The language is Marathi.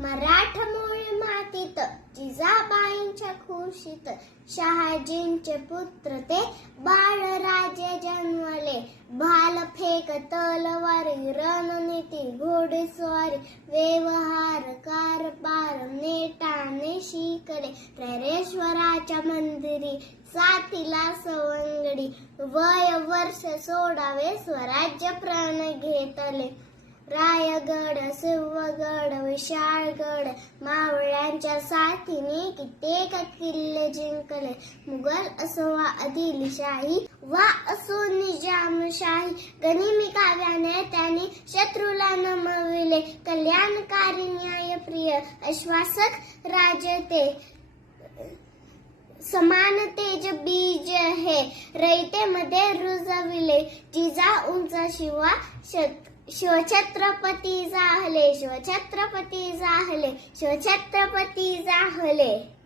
मराठमोळे मातीत जिजाबाईंच्या खुशीत शहाजींचे पुत्र ते बाळराजे जन्मले. भालफेक तलवारी रणनीती घोडेस्वारी व्यवहार कारभार नेटाने शिकले. त्रयरेश्वराच्या मंदिरी साथीला सवंगडी वय वर्ष सोडावे स्वराज्य प्रण घेतले. रायगड सिंहगड विशाळगड मावळ्यांच्या साथीने कित्येक किल्ले जिंकले. मुघल असो वा आदिलशाही वा असो निजामशाही गनिमी काव्याने त्यांनी शत्रूला नमविले. कल्याणकारी न्यायप्रिय आश्वासक राजे ते समानतेज बीज हे रयतेमध्ये रुजविले. जिजाऊंचा शिवछत्रपती जाहले, शिवछत्रपती जाहले, शिवछत्रपती जाहले.